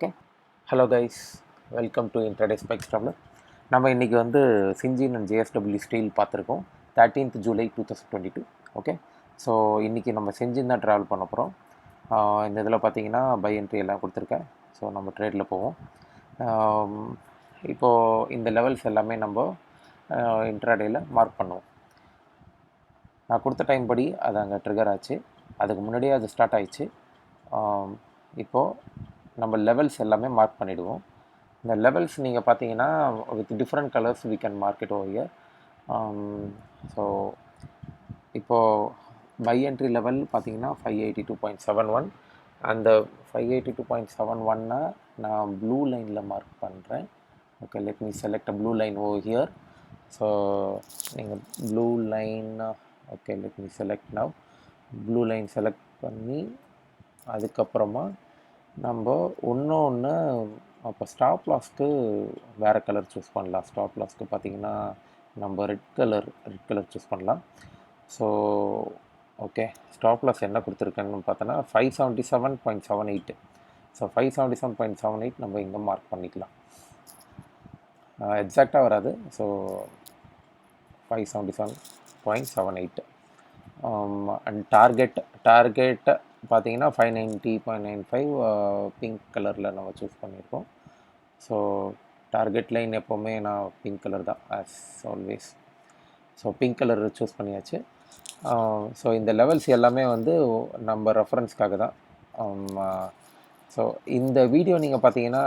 Okay. Hello guys, welcome to Intraday specs traveller. நம்ம இன்றைக்கி வந்து சிஞ்சின் அண்ட் ஜேஎஸ்டபிள்யூ ஸ்டீல் பார்த்துருக்கோம். 13th July 2022. ஓகே. ஸோ இன்றைக்கி நம்ம செஞ்சின் தான் ட்ராவல் பண்ண போகிறோம். இந்த இதில் பார்த்தீங்கன்னா பை என்ட்ரி எல்லாம் கொடுத்துருக்கேன். ஸோ நம்ம ட்ரேடில் போவோம். இப்போது இந்த லெவல்ஸ் எல்லாமே நம்ம இன்ட்ராடேயில் மார்க் பண்ணுவோம். நான் கொடுத்த டைம் படி அது அங்கே ட்ரிகர் ஆச்சு. அதுக்கு முன்னாடியே அது ஸ்டார்ட் ஆயிடுச்சு. இப்போது நம்ம லெவல்ஸ் எல்லாமே மார்க் பண்ணிவிடுவோம். இந்த லெவல்ஸ் நீங்கள் பார்த்தீங்கன்னா with different colours we can mark it over here. So இப்போது பை என்ட்ரி லெவல் பார்த்தீங்கன்னா 582.71. அந்த 582.71 நான் ப்ளூ லைனில் மார்க் பண்ணுறேன். Okay, let me select a blue line over here. So நீங்கள் blue line, okay, let me select now. Blue line select பண்ணி அதுக்கப்புறமா நம்ம ஒன்று அப்போ ஸ்டாப் லாஸ்க்கு வேறு கலர் சூஸ் பண்ணலாம். ஸ்டாப் லாஸ்க்கு பார்த்திங்கன்னா நம்ம ரெட் கலர் சூஸ் பண்ணலாம். ஸோ ஓகே, ஸ்டாப் லாஸ் என்ன கொடுத்துருக்கேன்னு பார்த்தோன்னா 577.78. ஸோ 577.78 நம்ம இங்கே மார்க் பண்ணிக்கலாம். எக்ஸாக்டாக வராது. ஸோ 577.78. அண்ட் டார்கெட் பார்த்தீங்கன்னா 590.95 பிங்க் கலரில் நம்ம சூஸ் பண்ணியிருக்கோம். ஸோ டார்கெட் லைன் எப்போவுமே நான் பிங்க் கலர் தான் as always. So pink colour choose பண்ணியாச்சு. ஸோ இந்த லெவல்ஸ் எல்லாமே வந்து நம்ம ரெஃபரன்ஸ்க்காக தான். ஸோ இந்த வீடியோ நீங்கள் பார்த்தீங்கன்னா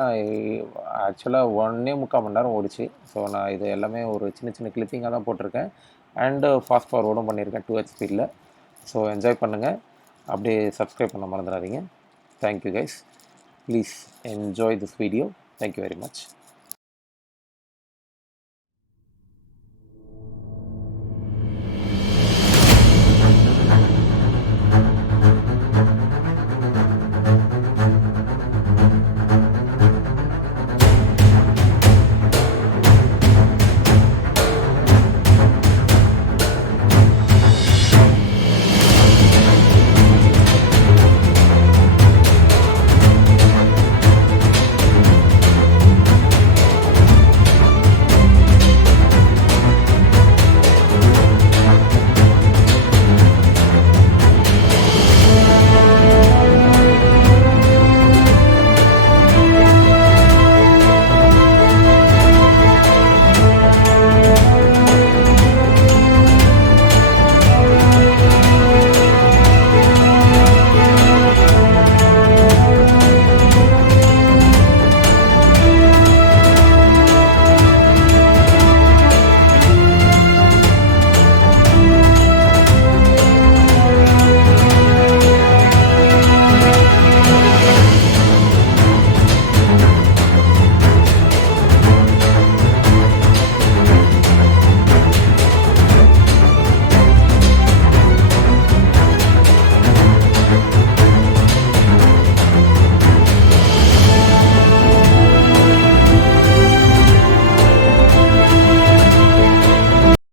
ஆக்சுவலாக 1.25 மணி நேரம் ஓடிச்சு. ஸோ நான் இது எல்லாமே ஒரு சின்ன கிளிப்பிங்காக தான் போட்டிருக்கேன். அண்டு ஃபாஸ்ட் ஃபார்வர்டும் பண்ணியிருக்கேன் 2x ஸ்பீடில். ஸோ என்ஜாய் பண்ணுங்கள். அப்படியே சப்ஸ்கிரைப் பண்ண மறந்துடாதீங்க. Thank you guys. Please enjoy this video. Thank you very much.